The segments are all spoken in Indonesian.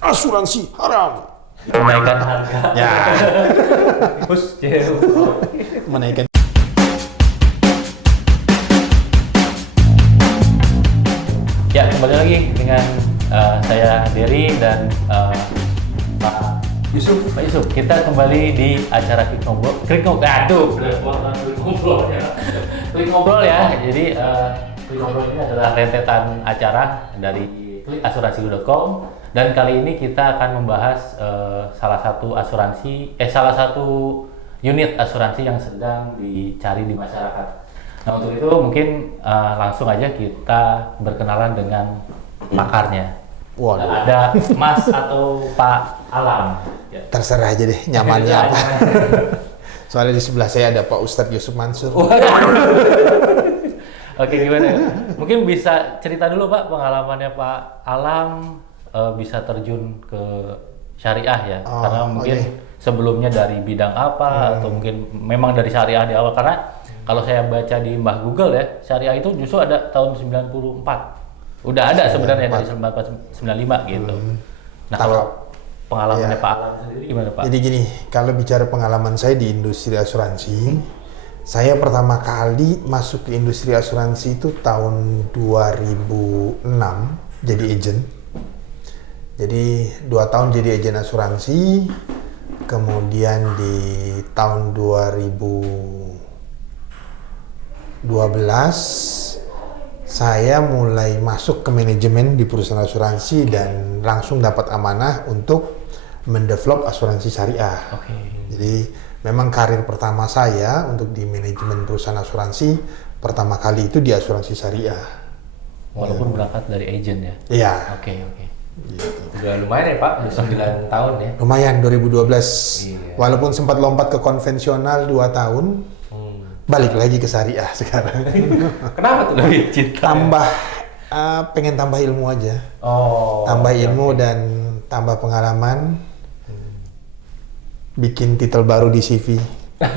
asuransi haram. Menaikkan harga. Ya, Terus jauh. menaikkan. Ya, kembali lagi dengan saya Dery dan Pak Yusuf. Pak Yusuf, kita kembali di acara Klik Ngobrol. Klik Ngobrol ya. Jadi Klik Ngobrol ini adalah rentetan acara dari asuransi.com, dan kali ini kita akan membahas salah satu unit asuransi yang sedang dicari di masyarakat. Nah, untuk itu mungkin langsung aja kita berkenalan dengan pakarnya. Waduh. Ada Mas atau Pak Alam. Ya. Terserah aja deh, nyamannya apa. Soalnya di sebelah saya ada Pak Ustadz Yusuf Mansur. Oke, gimana? Mungkin bisa cerita dulu Pak pengalamannya Pak Alam bisa terjun ke syariah ya, karena mungkin sebelumnya dari bidang apa atau mungkin memang dari syariah di awal, karena kalau saya baca di Mbah Google ya, syariah itu justru ada tahun 94. Udah ada sebenarnya dari 95 gitu. Nah, kalau pengalamannya Pak Alam sendiri gimana Pak? Jadi gini, kalau bicara pengalaman saya di industri asuransi, saya pertama kali masuk ke industri asuransi itu tahun 2006 jadi agent. Jadi 2 tahun jadi agen asuransi, kemudian di tahun 2012 saya mulai masuk ke manajemen di perusahaan asuransi dan langsung dapat amanah untuk mendevelop asuransi syariah. Oke. Jadi memang karir pertama saya untuk di manajemen perusahaan asuransi pertama kali itu di asuransi syariah. Walaupun berangkat dari agent ya? Iya. Oke. Gitu. Udah lumayan ya Pak, udah 9 tahun ya. Lumayan 2012. Iya. Walaupun sempat lompat ke konvensional 2 tahun, balik lagi ke syariah sekarang. Kenapa tuh? Lebih cinta. Pengen tambah ilmu aja. Oh. Tambah ilmu dan tambah pengalaman. Bikin titel baru di CV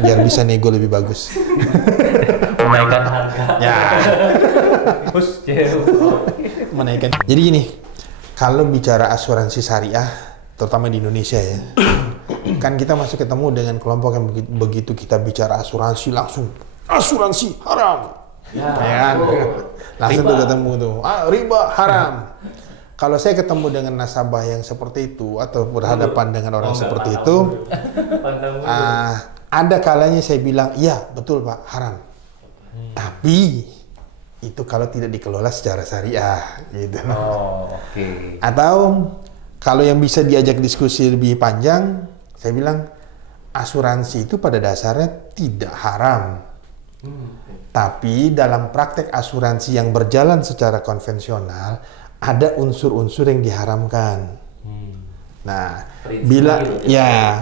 biar bisa nego lebih bagus. Menaikkan harga. Ya. Terus jauh. Menaikkan. Jadi gini, kalau bicara asuransi syariah, terutama di Indonesia ya, kan kita masih ketemu dengan kelompok yang begitu kita bicara asuransi langsung asuransi haram. Ya. Kan? Langsung tuh ketemu tuh, riba haram. Kalau saya ketemu dengan nasabah yang seperti itu atau berhadapan dengan orang seperti itu, ada kalanya saya bilang, iya betul Pak, haram. Tapi itu kalau tidak dikelola secara syariah, gitu. Oh, oke. Atau kalau yang bisa diajak diskusi lebih panjang, saya bilang asuransi itu pada dasarnya tidak haram. Tapi dalam praktek asuransi yang berjalan secara konvensional, ada unsur-unsur yang diharamkan. Nah,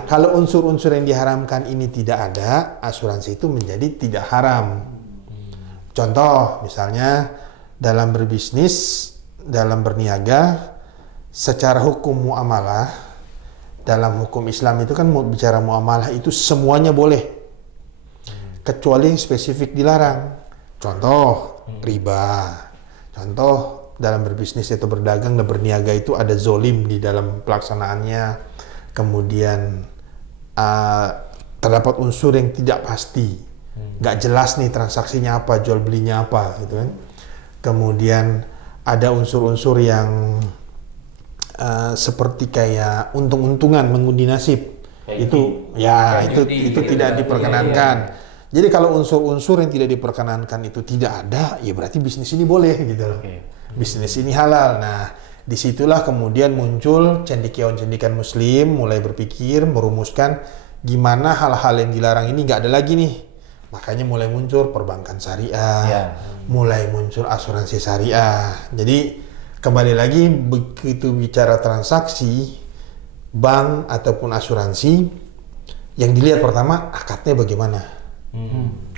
kalau unsur-unsur yang diharamkan ini tidak ada, asuransi itu menjadi tidak haram. Contoh, misalnya dalam berbisnis, dalam berniaga, secara hukum muamalah, dalam hukum Islam itu kan bicara muamalah itu semuanya boleh, kecuali yang spesifik dilarang. Contoh, riba. Contoh, dalam berbisnis atau berdagang dan berniaga itu ada zolim di dalam pelaksanaannya. Kemudian terdapat unsur yang tidak pasti, nggak jelas nih transaksinya apa, jual belinya apa, gitu kan. Kemudian ada unsur-unsur yang seperti kayak untung-untungan, mengundi nasib, itu tidak diperkenankan. Jadi kalau unsur-unsur yang tidak diperkenankan itu tidak ada, ya berarti bisnis ini boleh gitu loh. Bisnis ini halal. Nah, disitulah kemudian muncul cendekiawan-cendekiawan Muslim mulai berpikir, merumuskan gimana hal-hal yang dilarang ini nggak ada lagi nih. Makanya mulai muncul perbankan syariah, mulai muncul asuransi syariah. Jadi kembali lagi begitu bicara transaksi bank ataupun asuransi, yang dilihat pertama akadnya bagaimana,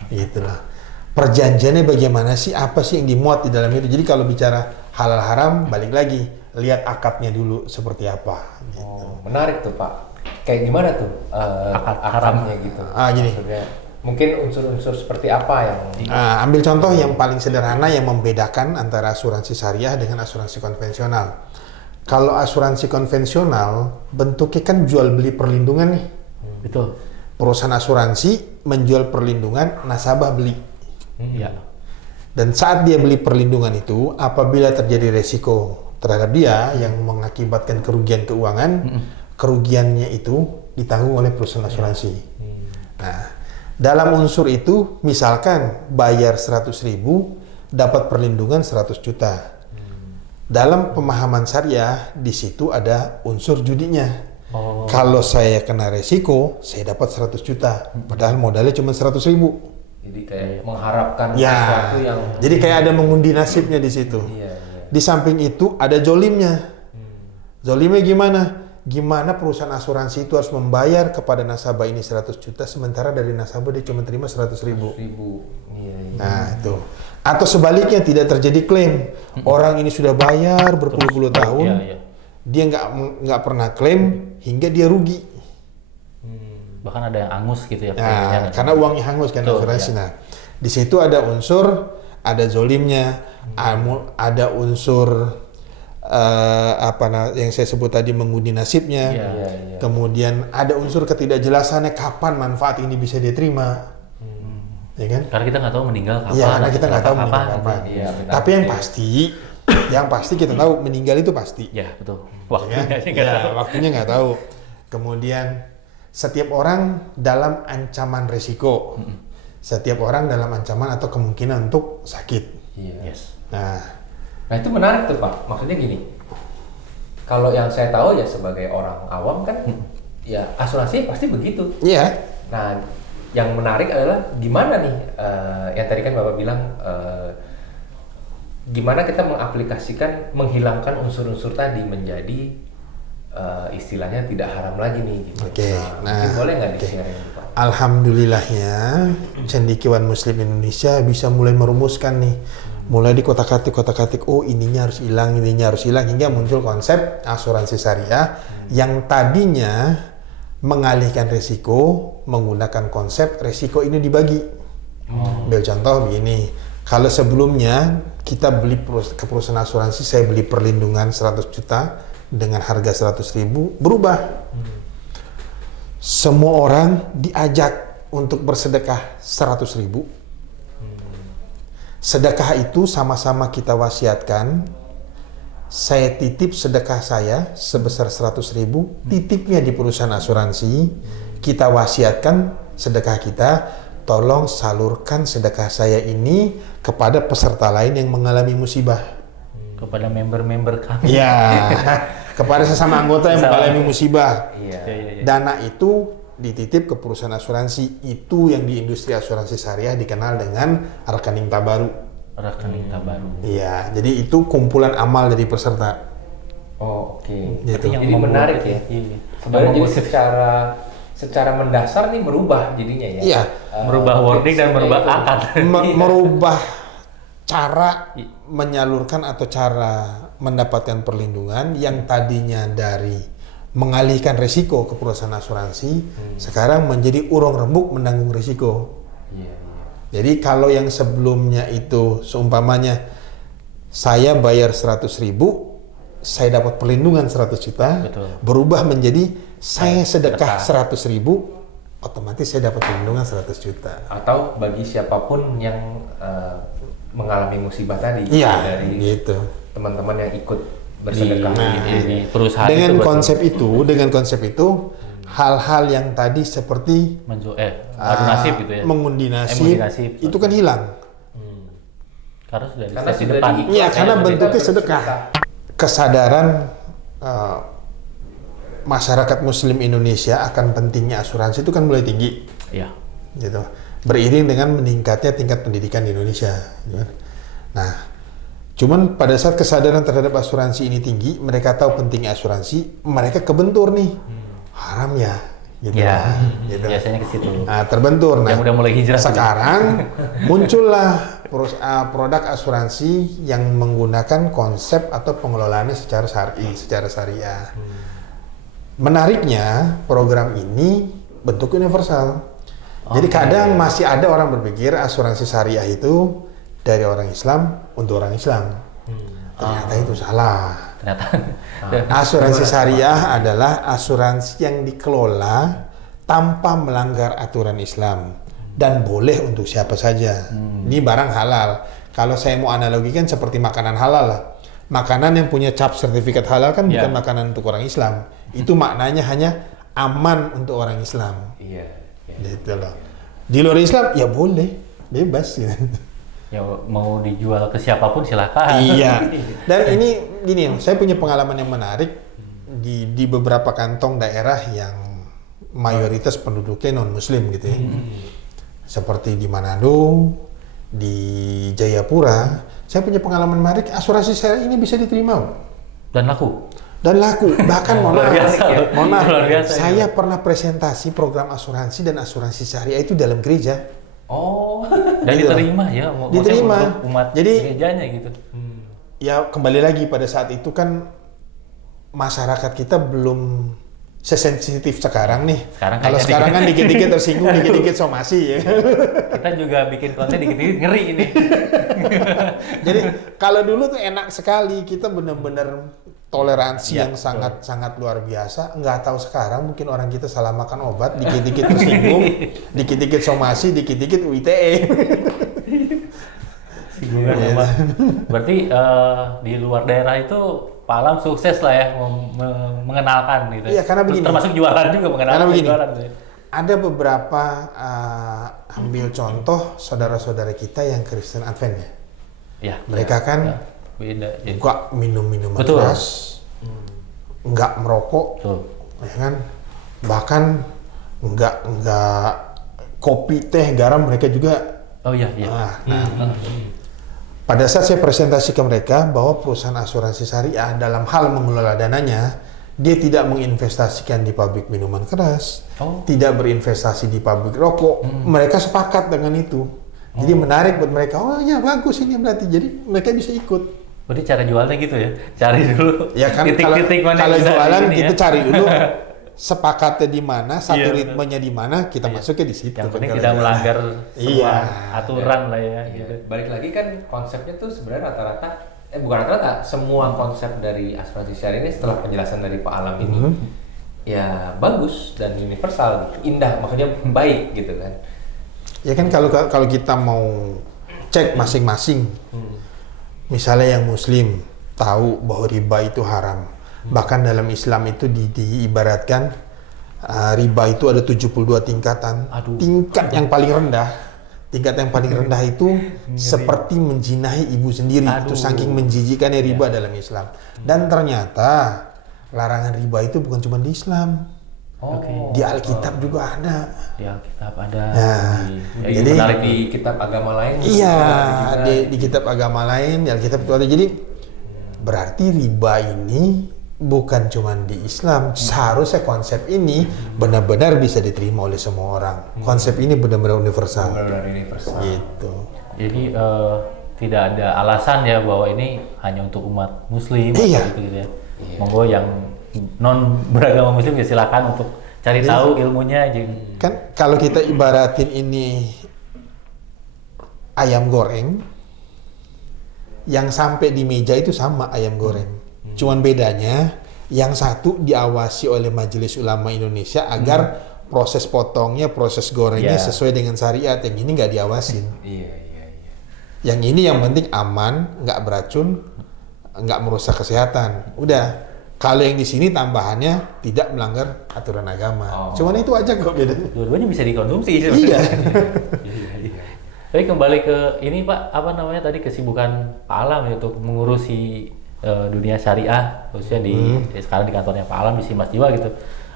gitulah. Perjanjiannya bagaimana sih, apa sih yang dimuat di dalam itu. Jadi kalau bicara halal haram, balik lagi lihat akadnya dulu seperti apa. Gitu. Oh, menarik tuh Pak. Kayak gimana tuh Akad haramnya gitu? Gini. Maksudnya, mungkin unsur-unsur seperti apa yang ambil contoh yang paling sederhana yang membedakan antara asuransi syariah dengan asuransi konvensional. Kalau asuransi konvensional bentuknya kan jual beli perlindungan nih. Betul. Perusahaan asuransi menjual perlindungan, nasabah beli. Iya. Dan saat dia beli perlindungan itu, apabila terjadi resiko terhadap dia yang mengakibatkan kerugian keuangan, kerugiannya itu ditanggung oleh perusahaan asuransi. Nah, dalam unsur itu, misalkan bayar 100.000, dapat perlindungan 100 juta. Dalam pemahaman syariah, di situ ada unsur judinya. Oh. Kalau saya kena resiko, saya dapat 100 juta. Padahal modalnya cuma 100.000. Jadi kayak mengharapkan Ya, sesuatu yang jadi kayak ada mengundi nasibnya di situ. iya, iya. Di samping itu ada zolimnya. Zolimnya gimana? Gimana perusahaan asuransi itu harus membayar kepada nasabah ini 100 juta, sementara dari nasabah dia cuma terima 100.000. Iya, iya. Nah, itu. Atau sebaliknya tidak terjadi klaim. Orang ini sudah bayar berpuluh-puluh tahun, Iya. dia nggak pernah klaim hingga dia rugi. Bahkan ada yang angus gitu ya. Nah, karena uangnya hangus kan Betul, asuransi. iya. Nah, di situ ada unsur, ada zolimnya, ada unsur yang saya sebut tadi mengundi nasibnya. Iya. Iya. Kemudian ada unsur ketidakjelasannya kapan manfaat ini bisa diterima. Ya kan? Karena kita nggak tahu meninggal kapan. Iya, karena kita nggak tahu kapan. meninggal kapan. Iya, benar. Tapi yang pasti kita tahu meninggal itu pasti. Ya, betul. Ya, Waktunya aja nggak ya, tahu. waktunya nggak tahu. Kemudian setiap orang dalam ancaman resiko, setiap orang dalam ancaman atau kemungkinan untuk sakit. Iya. Yes. Nah, Nah itu menarik tuh Pak, maksudnya gini, kalau yang saya tahu ya sebagai orang awam kan, ya asuransi pasti begitu. iya, Nah yang menarik adalah gimana nih, yang tadi kan Bapak bilang, gimana kita mengaplikasikan, menghilangkan unsur-unsur tadi menjadi istilahnya tidak haram lagi nih. Gitu. Oke, Nah, mungkin boleh nggak di-share Pak? alhamdulillahnya cendekiawan Muslim Indonesia bisa mulai merumuskan nih, mulai di kotak-katik, oh ininya harus hilang, hingga muncul konsep asuransi syariah yang tadinya mengalihkan risiko menggunakan konsep risiko ini dibagi. Ambil contoh begini, kalau sebelumnya kita beli ke perusahaan asuransi, saya beli perlindungan 100 juta dengan harga 100.000, berubah. Semua orang diajak untuk bersedekah 100.000. Sedekah itu sama-sama kita wasiatkan. Saya titip sedekah saya sebesar 100.000, titipnya di perusahaan asuransi. Kita wasiatkan sedekah kita, tolong salurkan sedekah saya ini kepada peserta lain yang mengalami musibah. Kepada member-member kami. Ya, kepada sesama anggota yang mengalami musibah. Iya. Iya. Dana itu dititip ke perusahaan asuransi. Itu yang di industri asuransi syariah dikenal dengan rekening tabaru. Rekening tabaru. Iya, jadi itu kumpulan amal dari peserta. Oh oke. Gitu. Jadi menarik ya. Iya. Sebenarnya jadi secara mendasar nih merubah jadinya ya. Iya. Merubah wording dan merubah itu. akad. Merubah cara menyalurkan atau cara mendapatkan perlindungan yang tadinya dari mengalihkan risiko ke perusahaan asuransi, sekarang menjadi urung rembuk menanggung risiko. Iya. Jadi kalau yang sebelumnya itu seumpamanya saya bayar 100.000, saya dapat perlindungan 100 juta, Betul. berubah menjadi saya sedekah 100.000, otomatis saya dapat perlindungan 100 juta. Atau bagi siapapun yang mengalami musibah tadi, Iya, dari gitu. teman-teman yang ikut bersedekah. Di perusahaan Dengan itu konsep itu, hal-hal yang tadi seperti adu nasib gitu ya. mengundi nasib, Mengundi nasib. itu kan hilang. Karena sudah di Karena sesi sudah depan. diikut. Iya, karena Kita bentuknya bersedekah. sedekah. Kesadaran masyarakat Muslim Indonesia akan pentingnya asuransi itu kan mulai tinggi, Iya. gitu. Beriring dengan meningkatnya tingkat pendidikan di Indonesia. Gitu kan. Nah, cuman pada saat kesadaran terhadap asuransi ini tinggi, mereka tahu pentingnya asuransi, mereka kebentur nih, haram ya, gitu. Ya, Gitu. biasanya ke situ. Nah, terbentur. Nah, Yang udah mulai hijrah. sekarang muncullah produk asuransi yang menggunakan konsep atau pengelolaannya secara syar'i, secara syariah. Menariknya, program ini bentuk universal. Jadi kadang masih ada orang berpikir asuransi syariah itu dari orang Islam untuk orang Islam. Ternyata itu salah. ternyata. Asuransi syariah adalah asuransi yang dikelola tanpa melanggar aturan Islam dan boleh untuk siapa saja. Ini barang halal. Kalau saya mau analogikan seperti makanan halal lah. Makanan yang punya cap sertifikat halal kan bukan makanan untuk orang Islam. Itu maknanya hanya aman untuk orang Islam. Iya. Gitu loh. Di luar Islam ya boleh, bebas gitu. Ya mau dijual ke siapapun silakan. Iya. Dan ini gini, saya punya pengalaman yang menarik di beberapa kantong daerah yang mayoritas penduduknya non Muslim gitu ya. Seperti di Manado, di Jayapura, saya punya pengalaman menarik. Asuransi saya ini bisa diterima Dan laku. Bahkan mohon maaf, saya ya. pernah presentasi program asuransi dan asuransi syariah itu dalam gereja. Oh. Dan Gitu. diterima ya, Diterima. untuk umat Jadi, gerejanya gitu. Ya kembali lagi pada saat itu kan masyarakat kita belum sesensitif sekarang nih. Kalau sekarang kan dikit-dikit tersinggung, dikit-dikit somasi ya. Kita juga bikin konten dikit-dikit ngeri ini. Jadi kalau dulu tuh enak sekali, kita benar-benar toleransi yang sangat-sangat luar biasa. Nggak tahu sekarang mungkin orang kita salah makan obat, dikit-dikit tersinggung, dikit-dikit somasi, dikit-dikit UITE. Singgungan ya, berarti di luar daerah itu Pak Alam sukses lah ya mengenalkan gitu. Iya, karena begini. Termasuk jualan juga mengenalkan jualan. Ada beberapa ambil contoh saudara-saudara kita yang Kristen Advent ya. Ya. Mereka kan beda. nggak minum minuman Betul. keras, nggak merokok, ya kan? Bahkan nggak kopi, teh, garam mereka juga. Oh iya. Pada saat saya presentasi ke mereka bahwa perusahaan asuransi syariah dalam hal mengelola dananya, dia tidak menginvestasikan di pabrik minuman keras, tidak berinvestasi di pabrik rokok. Mereka sepakat dengan itu. Jadi menarik buat mereka. Oh ya bagus ini berarti. Jadi mereka bisa ikut. Berarti cara jualnya gitu ya? Cari dulu. Ya kan titik-titik mana kalau bisa jualan ini kita ya? cari dulu sepakatnya di mana, satu Iya, ritmenya di mana, kita masuknya di situ. Yang penting tidak melanggar semua aturan lah ya. Gitu. Balik lagi kan konsepnya tuh sebenarnya rata-rata, bukan rata-rata, semua konsep dari asuransi syariah ini setelah penjelasan dari Pak Alam ini ya bagus dan universal, gitu. Indah, maksudnya baik gitu kan. Ya kan kalau kita mau cek masing-masing, misalnya yang Muslim tahu bahwa riba itu haram. Bahkan dalam Islam itu diibaratkan riba itu ada 72 tingkatan. Tingkat yang paling rendah itu seperti menjinahi ibu sendiri. Itu saking menjijikannya riba dalam Islam. Dan ternyata larangan riba itu bukan cuma di Islam. Di Alkitab juga ada. Di Alkitab ada. Jadi menarik di kitab agama lain. Iya, di kitab agama lain, di Alkitab itu ada. Jadi berarti riba ini bukan cuma di Islam. Seharusnya konsep ini benar-benar bisa diterima oleh semua orang. Konsep ini benar-benar universal. Benar-benar universal. Gitu. Jadi tidak ada alasan ya bahwa ini hanya untuk umat Muslim Iya. gitu ya. Monggo yang non beragama Muslim ya silakan untuk cari tahu ilmunya aja. Kan kalau kita ibaratin ini ayam goreng, yang sampai di meja itu sama ayam goreng. Cuman bedanya yang satu diawasi oleh Majelis Ulama Indonesia agar proses potongnya, proses gorengnya sesuai dengan syariat. Yang ini nggak diawasin. Iya. Yang ini yang penting aman, nggak beracun, nggak merusak kesehatan. Udah. Kalau yang di sini tambahannya tidak melanggar aturan agama. Cuman itu aja kok bedanya. Dua-duanya bisa dikonsumsi Iya. Tapi kembali ke ini Pak, apa namanya tadi kesibukan Pak Alam ya untuk mengurusi dunia syariah, khususnya sekarang di kantornya Pak Alam di Simas Jiwa gitu.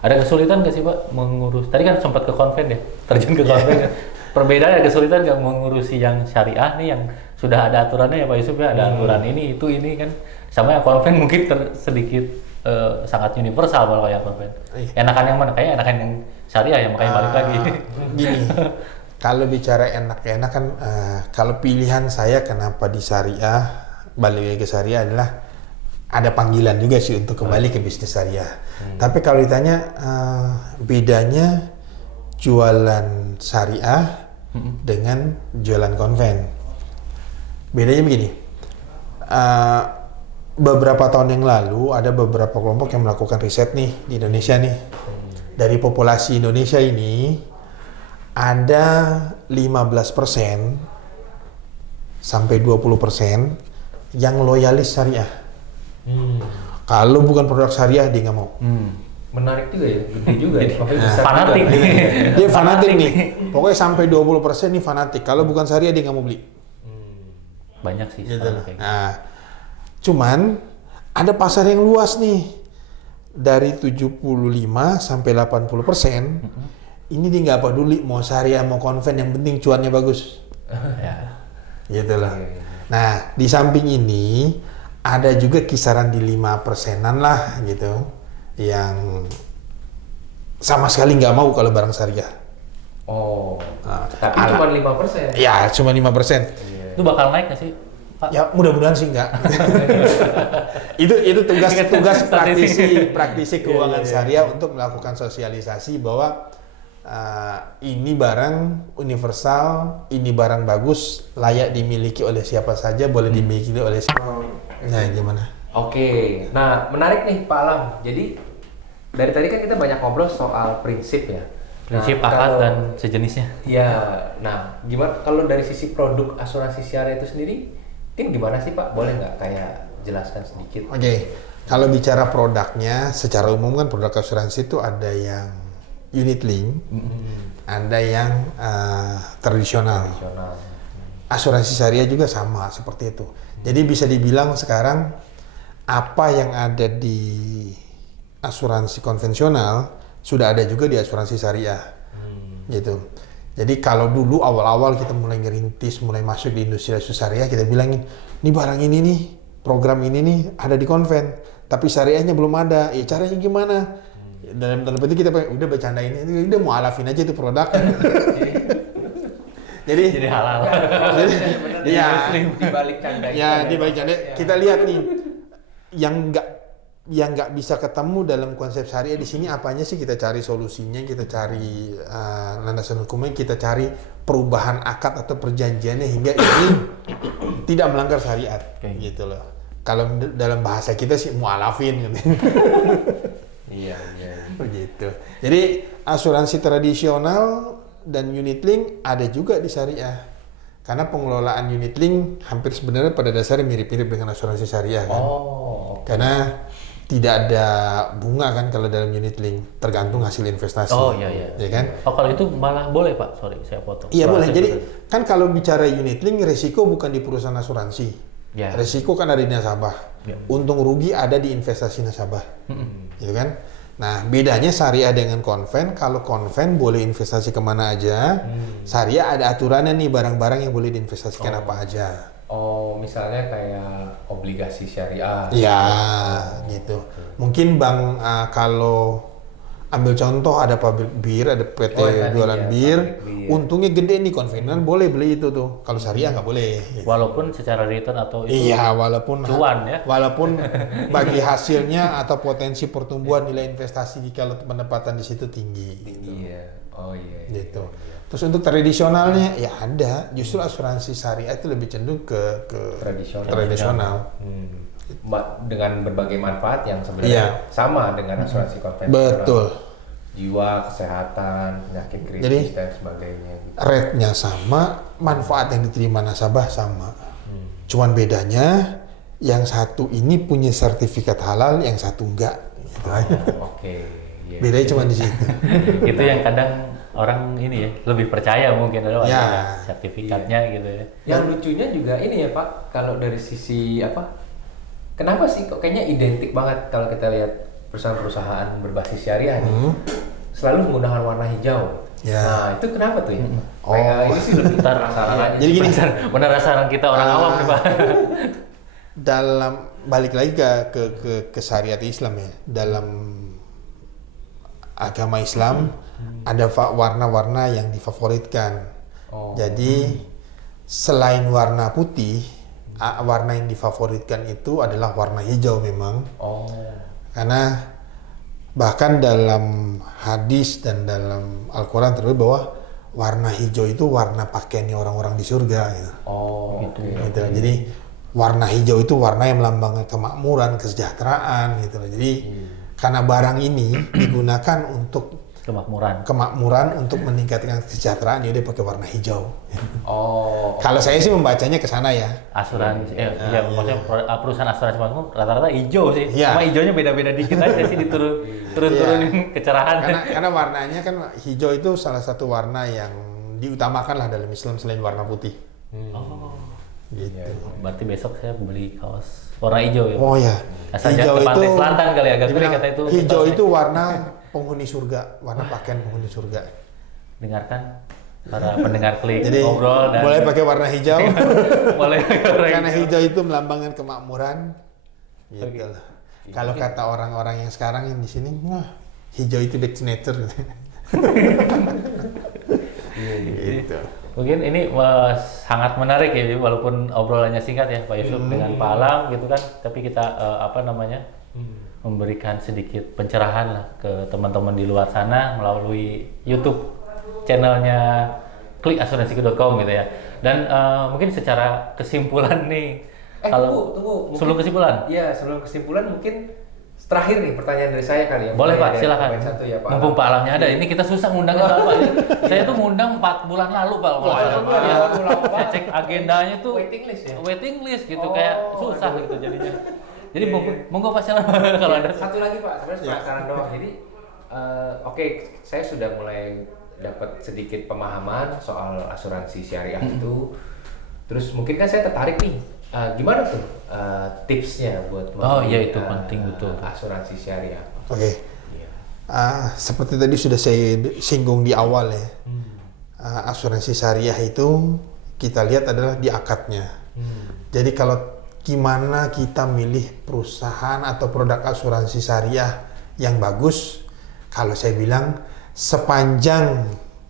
Ada kesulitan nggak sih Pak mengurus? Tadi kan sempat ke konven ya, terjun ke konven. Ya. Perbedaan ada kesulitan nggak mengurusi yang syariah nih yang sudah ada aturannya ya Pak Yusuf ya, ada aturan ini kan, sama yang konven mungkin sedikit sangat universal kalau yang konven. Enakan yang mana? Kayaknya enakan yang syariah ya, makanya balik lagi. Gini. Kalau bicara enak-enak kan, kalau pilihan saya kenapa di syariah, balik lagi ke syariah adalah ada panggilan juga sih untuk kembali ke bisnis syariah. Tapi kalau ditanya bedanya jualan syariah dengan jualan konven, bedanya begini. beberapa tahun yang lalu ada beberapa kelompok yang melakukan riset nih di Indonesia nih. Dari populasi Indonesia ini ada 15% sampai 20% yang loyalis syariah. Kalau bukan produk syariah dia nggak mau. Menarik juga ya, gede juga ya. Fanatik nih. Dia fanatik nih. Pokoknya sampai 20% nih fanatik. Kalau bukan syariah dia nggak mau beli. Banyak sih. Gitu. Kayak gitu. Nah, cuman ada pasar yang luas nih. Dari 75 sampai 80%. Ini dia nggak peduli mau syariah mau konven, yang penting cuannya bagus. Ya. Gitu loh. Nah, di samping ini ada juga kisaran di 5%-an lah gitu yang sama sekali nggak mau kalau barang syariah. Oh, tapi cuma 5%. Ya, cuma 5%. Itu bakal naik nggak sih, Pak? Ya, mudah-mudahan sih enggak. itu tugas praktisi keuangan syariah untuk melakukan sosialisasi bahwa ini barang universal, ini barang bagus, layak dimiliki oleh siapa saja, boleh dimiliki oleh siapa. Nah, gimana? Oke, nah menarik nih Pak Alam. Jadi dari tadi kan kita banyak ngobrol soal prinsip ya. Prinsip Nah, akad kalau- dan sejenisnya. Ya, nah gimana kalau dari sisi produk asuransi syariah itu sendiri, mungkin gimana sih Pak? Boleh nggak kayak jelaskan sedikit? Oke, kalau bicara produknya, secara umum kan produk asuransi itu ada yang unit link, ada yang tradisional. Nasional. Asuransi syariah juga sama seperti itu. Jadi bisa dibilang sekarang apa yang ada di asuransi konvensional sudah ada juga di asuransi syariah, gitu. Jadi kalau dulu awal-awal kita mulai ngerintis, mulai masuk di industri asuransi syariah, kita bilangin, ini barang ini nih, program ini nih ada di konven, tapi syariahnya belum ada. Ya caranya gimana? Dalam tanda petik kita udah bercandain, udah mau alafin aja itu produk. Jadi halal. Iya. Di balik canda itu Ya ada di balik canda prosesnya. kita lihat nih yang nggak bisa ketemu dalam konsep syariah di sini apanya sih, kita cari solusinya, kita cari landasan hukumnya, kita cari perubahan akad atau perjanjiannya hingga ini tidak melanggar syariat, gitu loh. Kalau dalam bahasa kita sih mualafin gitu. Iya. Begitu. Jadi asuransi tradisional dan unit link ada juga di syariah. Karena pengelolaan unit link hampir sebenarnya pada dasarnya mirip-mirip dengan asuransi syariah kan. Oh. Karena tidak ada bunga kan kalau dalam unit link, tergantung hasil investasi. Oh iya. Ya kan? Oh kalau itu malah boleh Pak, sorry saya potong. Iya boleh. Soal Jadi itu. kan kalau bicara unit link, resiko bukan di perusahaan asuransi. Ya. Resiko kan ada di nasabah. Ya. Untung rugi ada di investasi nasabah. Gitu kan? Nah, bedanya syariah dengan konven, kalau konven boleh investasi kemana aja, syariah ada aturannya nih, barang-barang yang boleh diinvestasikan apa aja. Oh, misalnya kayak obligasi syariah. Ya, gitu. Mungkin bank kalau ambil contoh ada pabrik bir, ada PT Oh, tadi jualan ya, bir, pabrik bir. untungnya gede nih, konvenan boleh beli itu tuh. Kalau syariah nggak boleh. Walaupun secara return atau itu Iya, walaupun cuan ya. walaupun bagi hasilnya atau potensi pertumbuhan nilai investasi kalau pendapatan di situ tinggi. Gitu. Iya. Oh iya. Gitu. Terus untuk tradisionalnya ya ada, justru asuransi syariah itu lebih cenderung ke tradisional. Dengan berbagai manfaat yang Iya. sebenarnya sama dengan asuransi konvensional. Betul. Jiwa, kesehatan, penyakit kritis Jadi, dan sebagainya. Gitu. Rate-nya sama, manfaat yang diterima nasabah sama. Cuman bedanya yang satu ini punya sertifikat halal, yang satu enggak. Gitu aja. Oke. Iya. Bedanya cuma di situ. Itu yang kadang orang ini ya lebih percaya mungkin ada Ya. sertifikatnya gitu ya. Yang lucunya juga ini ya Pak, kalau dari sisi apa? Kenapa sih kok kayaknya identik banget kalau kita lihat perusahaan-perusahaan berbasis syariah nih, selalu menggunakan warna hijau. Ya. Nah itu kenapa tuh ya? Oh. Kayak ini sih lebih penasaran aja. Jadi gini, Penasaran kita orang awam nih Pak. dalam balik lagi ke syariat Islam ya, dalam agama Islam ada warna-warna yang difavoritkan. Oh. Jadi selain warna putih, warna yang difavoritkan itu adalah warna hijau memang. Oh. Karena bahkan dalam hadis dan dalam Al-Quran terlihat bahwa warna hijau itu warna pakaiannya orang-orang di surga gitu. Oh. Gitu. Oke. Gitu. Jadi warna hijau itu warna yang melambangkan kemakmuran, kesejahteraan gitu loh. Jadi karena barang ini digunakan untuk kemakmuran untuk meningkatkan kesejahteraan, jadi dia pakai warna hijau. Oh. Kalau saya sih membacanya ke sana ya. Asuransi, maksudnya perusahaan asuransi makmur rata-rata hijau sih. Iya. Cuma hijaunya beda-beda dikit aja sih turun-turunin kecerahan. Karena warnanya kan hijau itu salah satu warna yang diutamakan lah dalam Islam selain warna putih. Oh. Gitu. Berarti besok saya beli kaos warna hijau ya. Oh ya. Asal jangan ke Pantai Selatan kali agak kali kata itu. Hijau itu warna penghuni surga, warna pakaian penghuni surga. Dengarkan para pendengar Klik Jadi, ngobrol dan boleh pakai warna hijau. boleh Karena hijau itu melambangkan kemakmuran. Gitu lah. Kalau kata orang-orang yang sekarang yang di sini, wah, hijau itu destinator. Gitu. Mungkin ini sangat menarik ya, walaupun obrolannya singkat ya Pak Yusuf dengan Pak Alam gitu kan, tapi kita memberikan sedikit pencerahan lah ke teman-teman di luar sana melalui YouTube channelnya klikasuransiku.com gitu ya. Dan mungkin secara kesimpulan nih, kalau tunggu. sebelum kesimpulan? Iya, sebelum kesimpulan mungkin terakhir nih pertanyaan dari saya kali ya. Boleh Pak, silakan. Satu ya Pak. Mumpung Pak Alamnya ada, ini kita susah ngundangnya Pak. Saya tuh ngundang 4 bulan lalu Pak. Saya cek agendanya tuh Waiting list ya? Waiting list gitu, kayak susah gitu jadinya. Jadi monggo Pak silakan kalau ada. Satu lagi Pak, sebenarnya penasaran doang. Jadi oke, saya sudah mulai dapat sedikit pemahaman soal asuransi syariah itu. Terus mungkin kan saya tertarik nih. Gimana tuh tipsnya buat iya itu penting betul. Asuransi syariah. Oke. Seperti tadi sudah saya singgung di awal ya. Asuransi syariah itu kita lihat adalah di akadnya. Jadi kalau gimana kita milih perusahaan atau produk asuransi syariah yang bagus, kalau saya bilang sepanjang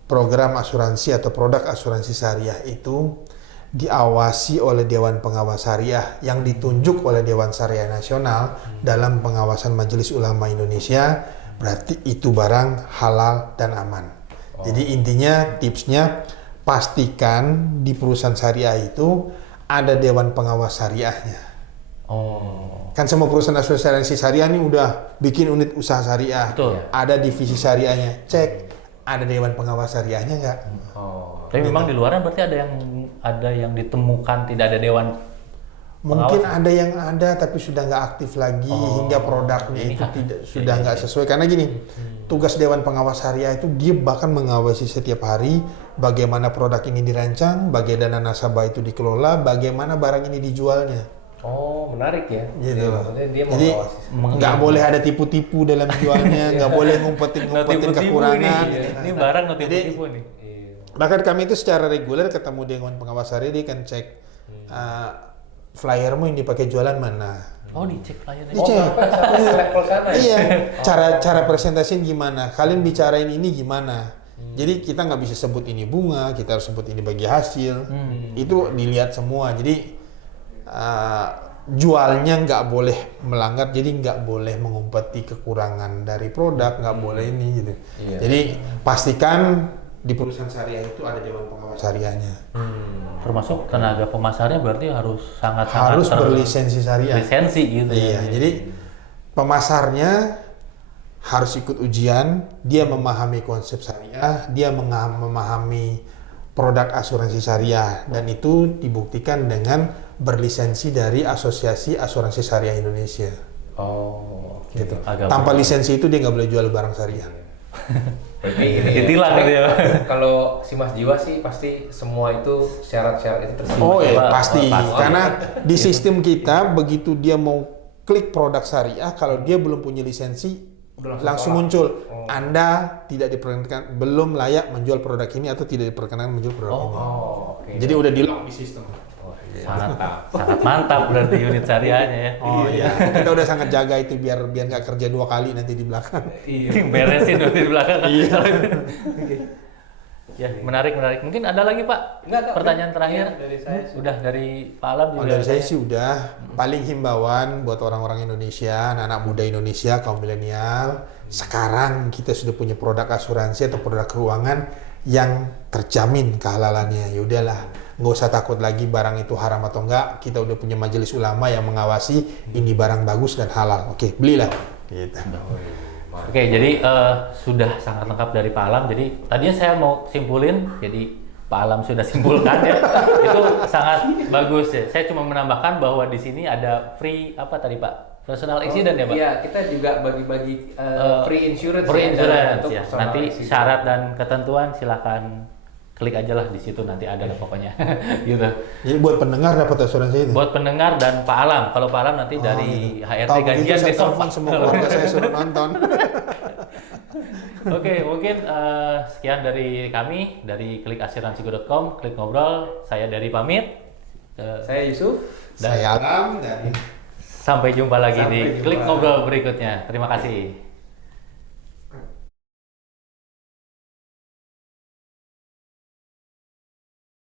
program asuransi atau produk asuransi syariah itu diawasi oleh Dewan Pengawas Syariah yang ditunjuk oleh Dewan Syariah Nasional dalam pengawasan Majelis Ulama Indonesia, berarti itu barang halal dan aman. Jadi intinya tipsnya pastikan di perusahaan syariah itu ada Dewan Pengawas Syariahnya. Kan semua perusahaan asuransi syariah ini udah bikin unit usaha syariah. Betul. Ada divisi syariahnya, cek ada Dewan Pengawas Syariahnya nggak? Tapi memang di luarnya berarti ada yang ditemukan tidak ada dewan mungkin pengawas. ada yang ada tapi sudah nggak aktif lagi hingga produknya itu sudah nggak sesuai. Karena gini, tugas Dewan Pengawas Syariah itu dia bahkan mengawasi setiap hari bagaimana produk ini dirancang, bagaimana nasabah itu dikelola, bagaimana barang ini dijualnya. Oh, menarik ya. Gitu loh. Dia Jadi nggak boleh ada tipu-tipu dalam jualnya, nggak boleh ngumpetin kekurangan. Ini barang no tipu-tipu nih. Bahkan kami itu secara reguler ketemu Dewan Pengawas Syariah, dia kan cek flyermu yang dipakai jualan mana. Oh, dicek flyernya. Dicek. level sana ya? Iya. Cara presentasiin gimana? Kalian bicarain ini gimana? Jadi kita nggak bisa sebut ini bunga, kita harus sebut ini bagi hasil. Itu dilihat semua. Jadi jualnya nggak boleh melanggar, jadi nggak boleh mengumpeti kekurangan dari produk, nggak boleh ini gitu. Iya. Jadi pastikan di perusahaan syariah itu ada Dewan Pengawas Syariahnya. Termasuk tenaga pemasarnya berarti harus sangat berlisensi syariah. Lisensi gitu. Iya, jadi pemasarnya harus ikut ujian, dia memahami konsep syariah, dia memahami produk asuransi syariah, dan itu dibuktikan dengan berlisensi dari Asosiasi Asuransi Syariah Indonesia. Oh, gitu. Tanpa lisensi itu dia nggak boleh jual barang syariah. Ditilang gitu ya. Kalau si Mas Jiwa sih pasti semua itu syarat-syarat itu tersedia. Oh iya, pasti. Karena di sistem kita begitu dia mau klik produk syariah, kalau dia belum punya lisensi langsung muncul. Anda tidak diperkenankan, belum layak menjual produk ini atau tidak diperkenankan menjual produk ini. Okay. Jadi udah di lock di sistem. Sangat mantap berarti unit syariahnya ya. Oh iya, kita udah sangat jaga itu biar nggak kerja 2 kali nanti di belakang. Beresin nanti di belakang. Iya. Ya, menarik. Mungkin ada lagi Pak? Pertanyaan terakhir? Dari saya udah dari Pak Alam juga. Dari saya sih udah. Paling himbauan buat orang-orang Indonesia, anak-anak muda Indonesia, kaum milenial. Sekarang kita sudah punya produk asuransi atau produk keuangan yang terjamin kehalalannya. Ya udahlah, nggak usah takut lagi barang itu haram atau enggak. Kita udah punya majelis ulama yang mengawasi ini barang bagus dan halal. Oke, belilah. Gitu. Oke, jadi sudah sangat lengkap dari Pak Alam. Jadi tadinya saya mau simpulin, jadi Pak Alam sudah simpulkan ya. Itu sangat bagus ya. Saya cuma menambahkan bahwa di sini ada free apa tadi Pak? Personal accident ya Pak? Iya, kita juga bagi-bagi free insurance. Free insurance ya. personal Nanti accident. syarat dan ketentuan silakan klik aja lah di situ, nanti ada lah pokoknya. Gitu. Jadi buat pendengar dapat asuransi itu. Buat pendengar dan Pak Alam. Kalau Pak Alam nanti dari gitu. HRT Tahu begitu gajian saya besok. telepon semua keluarga saya suruh nonton. Oke, mungkin sekian dari kami dari klikasuransigo.com, klik ngobrol. Saya dari pamit. Saya Yusuf. Saya Alam dan Sampai jumpa lagi Sampai di jumpa. klik ngobrol berikutnya. Terima kasih.